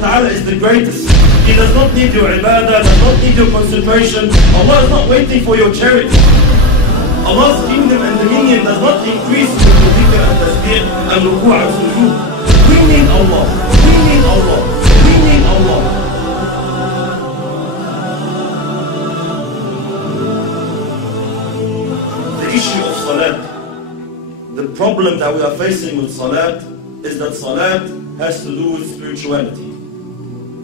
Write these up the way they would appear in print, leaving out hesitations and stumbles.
wa ta'ala is the greatest. He does not need your ibadah, does not need your concentration. Allah is not waiting for your charity. Allah's kingdom and dominion does not increase with your dhikr and tasbih and ruku' and sujood. We need Allah. We need Allah. We need Allah. The issue of salat, the problem that we are facing with salat is that salat has to do with spirituality.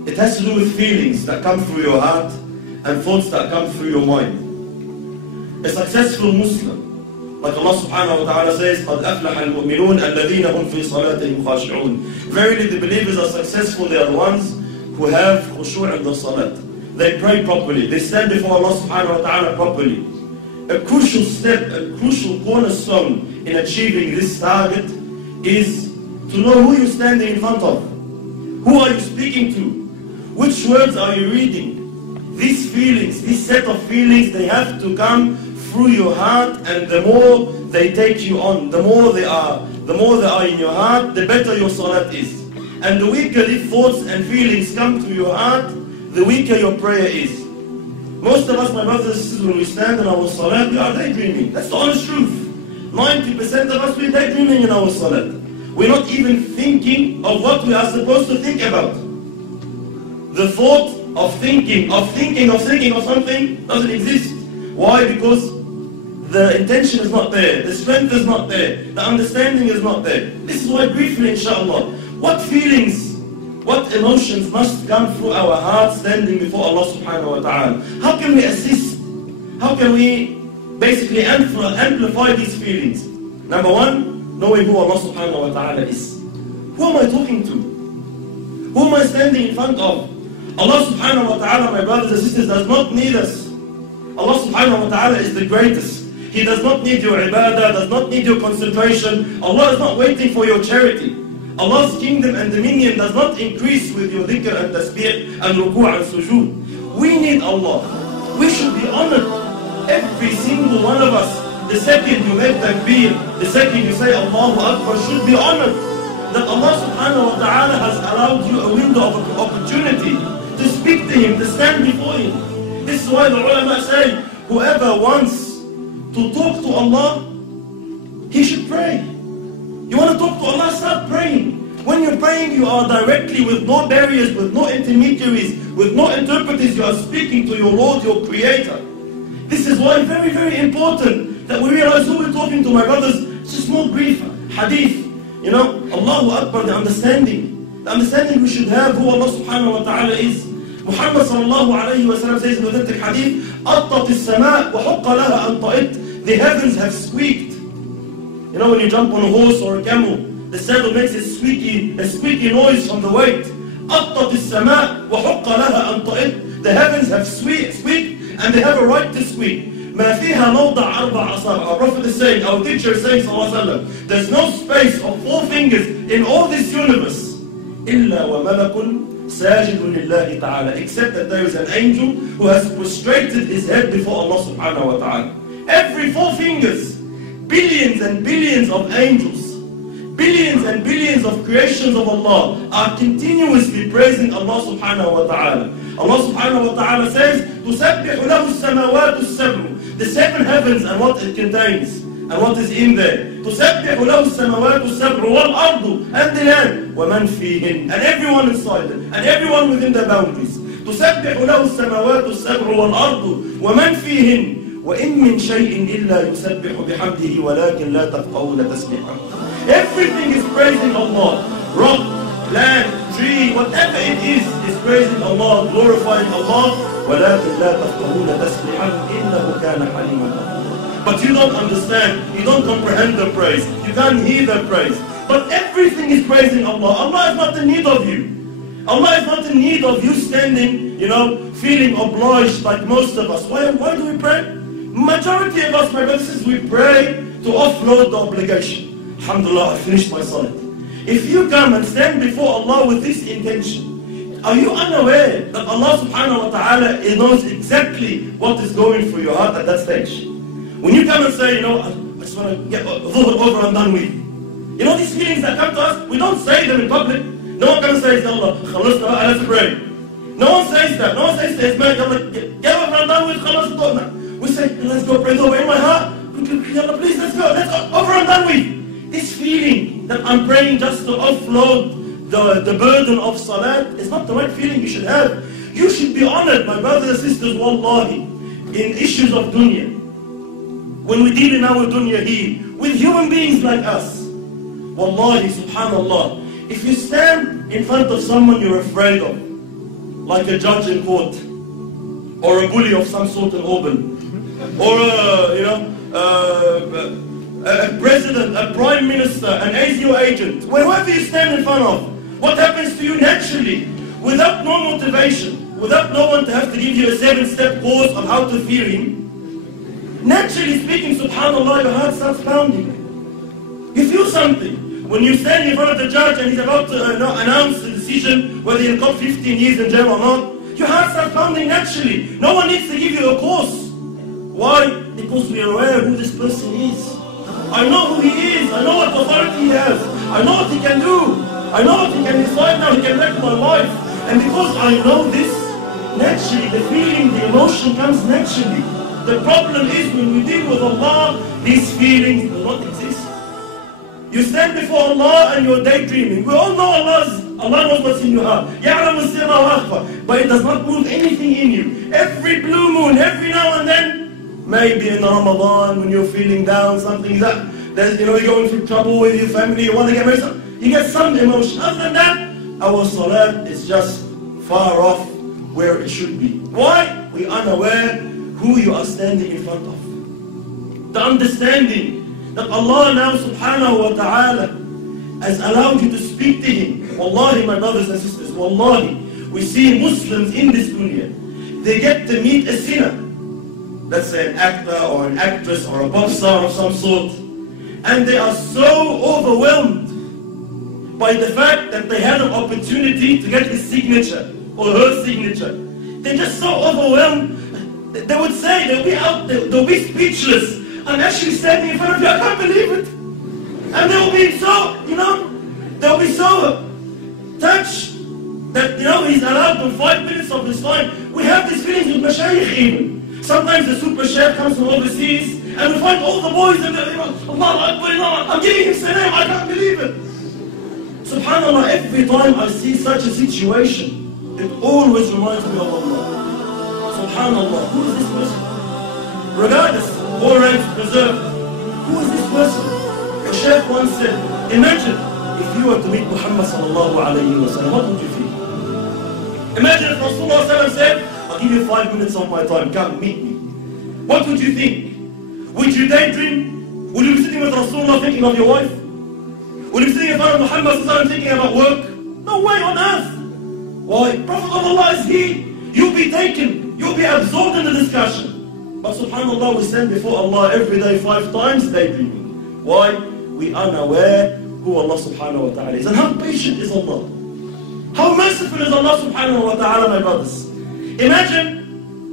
It has to do with feelings that come through your heart and thoughts that come through your mind. A successful Muslim, like Allah subhanahu wa ta'ala says, قَدْ أَفْلَحَ الْمُؤْمِنُونَ الَّذِينَ هُمْ فِي صَلَاتِهِمْ خَاشِعُونَ. Verily the believers are successful, they are the ones who have khushu' in the salat. They pray properly, they stand before Allah subhanahu wa ta'ala properly. A crucial step, a crucial cornerstone in achieving this target is to know who you're standing in front of. Who are you speaking to? Which words are you reading? These feelings, this set of feelings, they have to come through your heart, and the more they take you on, the more they are in your heart, the better your salat is. And the weaker these thoughts and feelings come to your heart, the weaker your prayer is. Most of us, my brothers and sisters, when we stand in our salat, we are daydreaming. That's the honest truth. 90% of us, we're daydreaming in our salat. We're not even thinking of what we are supposed to think about. The thought of thinking of something doesn't exist. Why? Because the intention is not there, the strength is not there, the understanding is not there. This is why briefly, inshallah, what feelings, what emotions must come through our hearts standing before Allah subhanahu wa ta'ala? How can we assist? How can we basically amplify these feelings? Number one, knowing who Allah subhanahu wa ta'ala is. Who am I talking to? Who am I standing in front of? Allah subhanahu wa ta'ala, my brothers and sisters, does not need us. Allah subhanahu wa ta'ala is the greatest. He does not need your ibadah, does not need your concentration. Allah is not waiting for your charity. Allah's kingdom and dominion does not increase with your dhikr and tasbih and ruku' and sujood. We need Allah. We should be honored. Every single one of us, the second you make takbir, the second you say Allahu Akbar, should be honored. That Allah subhanahu wa ta'ala has allowed you a window of opportunity to speak to Him, to stand before Him. This is why the ulama say, whoever wants to talk to Allah, he should pray. You want to talk to Allah, start praying. When you're praying, you are directly, with no barriers, with no intermediaries, with no interpreters, you are speaking to your Lord, your Creator. This is why very, very important that we realize who we're talking to, my brothers. It's a small brief hadith. You know, Allahu Akbar, the understanding we should have who Allah subhanahu wa ta'ala is. Muhammad sallallahu alayhi wa sallam says in the authentic hadith, أَطَّتِ السَّمَاء وَحُقَّ لَهَا أَنْ طَئِتْ. The heavens have squeaked. You know, when you jump on a horse or a camel, the saddle makes a squeaky noise from the weight. أَطَّتِ السَّمَاء وَحُقَّ لَهَا أَنْ طَئِتْ. The heavens have squeaked, and they have a right to squeak. مَا فِيهَا مَوْضَعَ أَرْبَعَ أَصَابِعَ. Our Prophet is saying, our teacher is saying, sallallahu alayhi wa sallam, there's no space of 4 fingers in all this universe, إِلَّا وَمَلَكٌ ساجد لله تعالى, except that there is an angel who has prostrated his head before Allah subhanahu wa ta'ala. Every 4 fingers, billions and billions of angels, billions and billions of creations of Allah are continuously praising Allah subhanahu wa ta'ala. Allah subhanahu wa ta'ala says, تُسَبِّحُ لَهُ السَّمَوَاتُ السَّبْعُ. The 7 heavens and what it contains and what is in there. تُسَبِّحُ لَهُ السَّمَوَاتُ السَّبْعُ وَالْأَرْضُ, and the land, وَمَنْ فِيهِنْ, and everyone inside it, and everyone within the boundaries. تُسَبِّحُ لَهُ السَّمَوَاتُ السَّبْعُ وَالْأَرْضُ وَمَنْ فِيهِنْ وَإِن مِّن شَيْءٍ إِلَّا يُسَبِّحُ بِحَمْدِهِ وَلَكِنْ لَا تَفْقَهُونَ تَسْبِيحَهُ. Everything is praising Allah. Rock, land, tree, whatever it is praising Allah, glorifying Allah. وَلَكِنْ لَا تَفْقَهُونَ تَسْبِيحَهُ إِنَّهُ كَانَ حَلِيمًا. But you don't understand, you don't comprehend the praise, you can't hear the praise. But everything is praising Allah. Allah is not in need of you. Allah is not in need of you standing, you know, feeling obliged like most of us. Why do we pray? Majority of us, my brothers, we pray to offload the obligation. Alhamdulillah, I finished my salat. If you come and stand before Allah with this intention, are you unaware that Allah subhanahu wa ta'ala knows exactly what is going through your heart at that stage? When you come and say, you know, I just want to get dhuhr over and done with. You know these feelings that come to us, we don't say them in public. No one can say, Allah, خلصنا بقى, let's pray. No one says that. No one says to his man, Allah, get over and done with, خلص now. We say, let's go pray over in my heart. Allah, please, let's go over and done with. This feeling that I'm praying just to offload the burden of salat is not the right feeling you should have. You should be honored, my brothers and sisters, wallahi, in issues of dunya. When we deal in our dunya here, with human beings like us, wallahi, subhanallah, if you stand in front of someone you're afraid of, like a judge in court, or a bully of some sort in Auburn, or a president, a prime minister, an ASIO agent, wherever you stand in front of, what happens to you naturally, without no motivation, without no one to have to give you a 7-step course on how to fear him? Naturally speaking, subhanallah, your heart starts pounding. You feel something. When you stand in front of the judge and he's about to announce the decision whether you'll cop 15 years in jail or not, your heart starts pounding naturally. No one needs to give you a course. Why? Because we are aware who this person is. I know who he is. I know what authority he has. I know what he can do. I know what he can decide now. He can wreck my life. And because I know this, naturally the feeling, the emotion comes naturally. The problem is when we deal with Allah, these feelings do not exist. You stand before Allah and you're daydreaming. We all know Allah knows what's in your heart. But it does not move anything in you. Every blue moon, every now and then, maybe in Ramadan when you're feeling down, something that you're going through trouble with your family, you want to get married, you get some emotion. Other than that, our salat is just far off where it should be. Why? We are unaware who you are standing in front of. The understanding that Allah now subhanahu wa ta'ala has allowed you to speak to Him. Wallahi, my brothers and sisters, wallahi, we see Muslims in this dunya, they get to meet a sinner, let's say an actor or an actress or a pop star of some sort, and they are so overwhelmed by the fact that they had an opportunity to get his signature or her signature. They're just so overwhelmed. They would say, they'll be speechless. I'm actually standing in front of you, I can't believe it. And they'll be so, they'll be so touched that, he's allowed them 5 minutes of his time. We have these feelings with mashayikh even. Sometimes the super sheikh comes from overseas and we find all the boys and they're, Allah Akbar, I'm giving him salam, I can't believe it. Subhanallah, every time I see such a situation, it always reminds me of Allah. Subhanallah, who is this person? Regardless, all ranks preserved. Who is this person? The Shaykh once said, imagine if you were to meet Muhammad sallallahu alayhi wa sallam, what would you feel? Imagine if Rasulullah said, I'll give you 5 minutes of my time, come meet me. What would you think? Would you daydream? Would you be sitting with Rasulullah thinking of your wife? Would you be sitting in front of Muhammad sallallahu alayhi wa sallam thinking about work? No way on earth. Why? Prophet of Allah is here. You'll be taken. You'll be absorbed in the discussion. But subhanallah, we stand before Allah every day 5 times daydreaming. Why? We are unaware who Allah subhanahu wa ta'ala is. And how patient is Allah? How merciful is Allah subhanahu wa ta'ala, my brothers? Imagine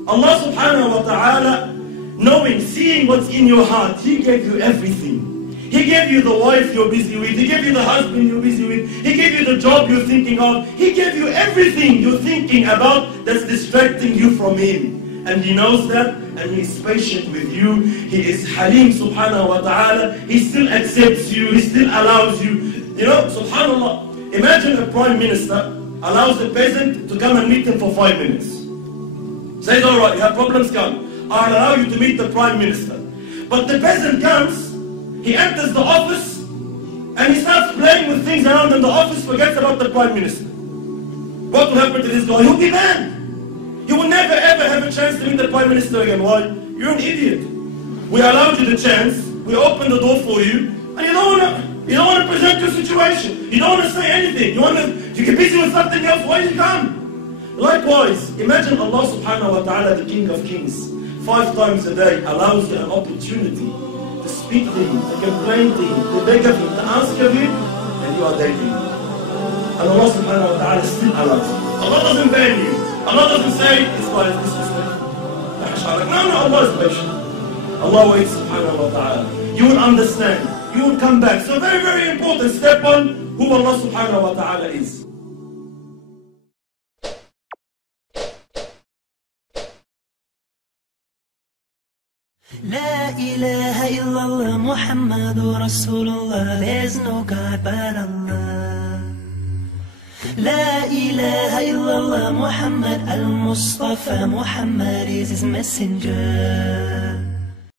Allah subhanahu wa ta'ala knowing, seeing what's in your heart. He gave you everything. He gave you the wife you're busy with. He gave you the husband you're busy with. He gave you the job you're thinking of. He gave you everything you're thinking about that's distracting you from Him. And He knows that, and He is patient with you. He is Halim subhanahu wa ta'ala. He still accepts you. He still allows you. Subhanallah. Imagine a prime minister allows a peasant to come and meet him for 5 minutes. Says, alright, you have problems, come. I'll allow you to meet the prime minister. But the peasant comes, he enters the office, and he starts playing with things around in the office, forgets about the prime minister. What will happen to this guy? He'll be banned. You will never ever have a chance to meet the Prime Minister again. Why? You're an idiot. We allowed you the chance, we opened the door for you, and you don't want to present your situation. You don't want to say anything. You get busy with something else. Why did you come? Likewise, imagine Allah subhanahu wa ta'ala, the King of Kings, 5 times a day allows you an opportunity to speak to Him, to complain to Him, to beg of Him, to ask of Him, and you are daydreaming. And Allah subhanahu wa ta'ala still allows you. Allah doesn't ban you. Allah doesn't say, this guy is disrespectful. No, Allah is patient. Allah waits subhanahu wa ta'ala. You will understand. You will come back. So very, very important. Step 1, who Allah subhanahu wa ta'ala is. La ilaha illallah Muhammadur Rasulullah. There's no God but Allah. La ilaha illallah Muhammad al-Mustafa. Muhammad is his messenger.